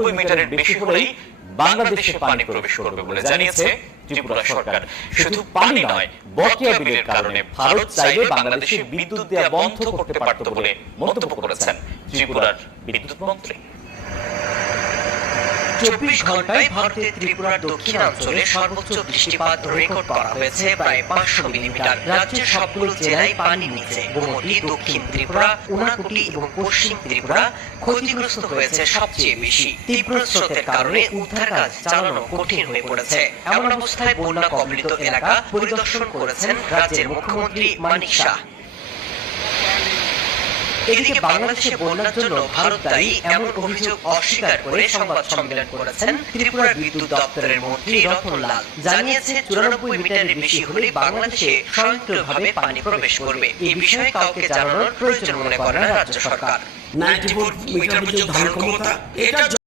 94 মিটারের বেশি হলেই বাংলাদেশে পানি প্রবেশ করবে বলে জানিয়েছে ত্রিপুরা সরকার। শুধু পানি নয়, বকেয়া বিলের কারণে ভারত চাইলে বাংলাদেশে বিদ্যুৎ দেওয়া বন্ধ করতে পারত বলে মন্তব্য করেছেন ত্রিপুরার বিদ্যুৎ মন্ত্রী। 24 ঘন্টায় ভারতের ত্রিপুরার দক্ষিণাঞ্চলে সর্বোচ্চ বৃষ্টিপাত রেকর্ড করা হয়েছে প্রায় 500 মিলিমিটার। রাজ্যের সবগুলো জেলায় পানি নিচে। গোমতী, দক্ষিণ ত্রিপুরা, উনাকোটি এবং পশ্চিম ত্রিপুরা ক্ষতিগ্রস্ত হয়েছে সবচেয়ে বেশি। তীব্র স্রোতের কারণে উদ্ধার কাজ চালানো কঠিন হয়ে পড়েছে। এমন অবস্থায় বন্যা কবলিত এলাকা পরিদর্শন করেছেন রাজ্যের মুখ্যমন্ত্রী মানিক শাহ। এদিকে বাংলাদেশে বন্যার জন্য ভারত দায়ী এমন অভিযোগ অস্বীকার করে সংবাদ সম্মেলন করেছেন ত্রিপুরার বিদ্যুৎ দপ্তরের মন্ত্রী রতন লাল। জানিয়েছে 94 মিটারের বেশি হলে বাংলাদেশে স্বয়ংক্রিয়ভাবে পানি প্রবেশ করবে। এই বিষয়ে কাউকে জানানোর প্রয়োজন মনে করে না রাজ্য সরকার। 94 মিটার পর্যন্ত ধারণ ক্ষমতা, এটা